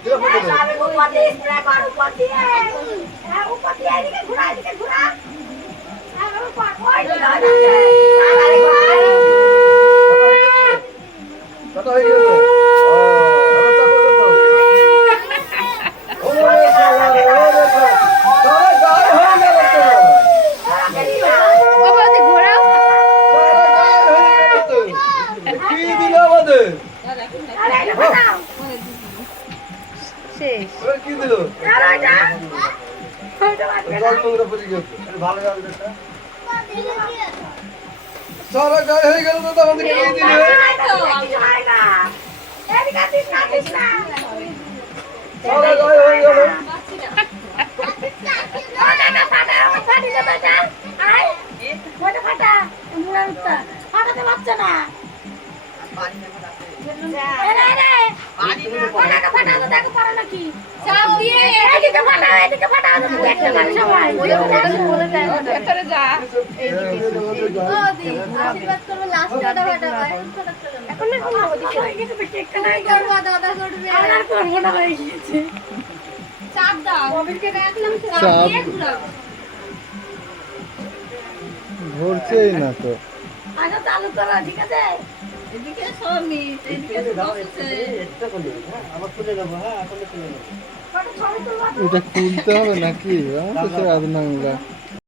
আমি উপর দিয়ে স্প্রে কর উপর দিয়ে হ্যাঁ উপর দিয়ে এদিকে ঘোরা হ্যাঁ উপর ওই দিকে তাড়াতাড়ি ভাই কত হয়ে গেল তো আবার চাপ করে দাও ওরে শালা রে ওরে শালা সারা গায়ে হয়ে গেল তো বাবা ওতে ঘোরাও সারা গায়ে হয়ে গেল তো কি দিল আমাদের আরে এটা বানাও শেষ ওরে কি দিল আরে এটা ওইটা বানিয়ে জল নোংরা পড়ে গেছে আরে ভালো যাবে এটা সারা গায়ে হয়ে গেল তো আমাদের কি দিল সারা গায়ে হয়ে গেল চাপ দিয়ে ভেতরে যা ও দি আশীর্বাদ করো লাস্ট টাটা ফাটা হয় এখন না করবা দাদা করবে চাপ দাও মোবাইলকে রাখলাম চাপ দিয়ে ঘুরাও ঘুরছেই না তো আচ্ছা চালু করো ঠিক আছে এদিকে সমিত এদিকে বসছে আবার খুলে দেবো হ্যাঁ এখন খুলে দেবো ছবি তুলবা এটা খুলতে হবে নাকি আমার তো সে আধ নোংরা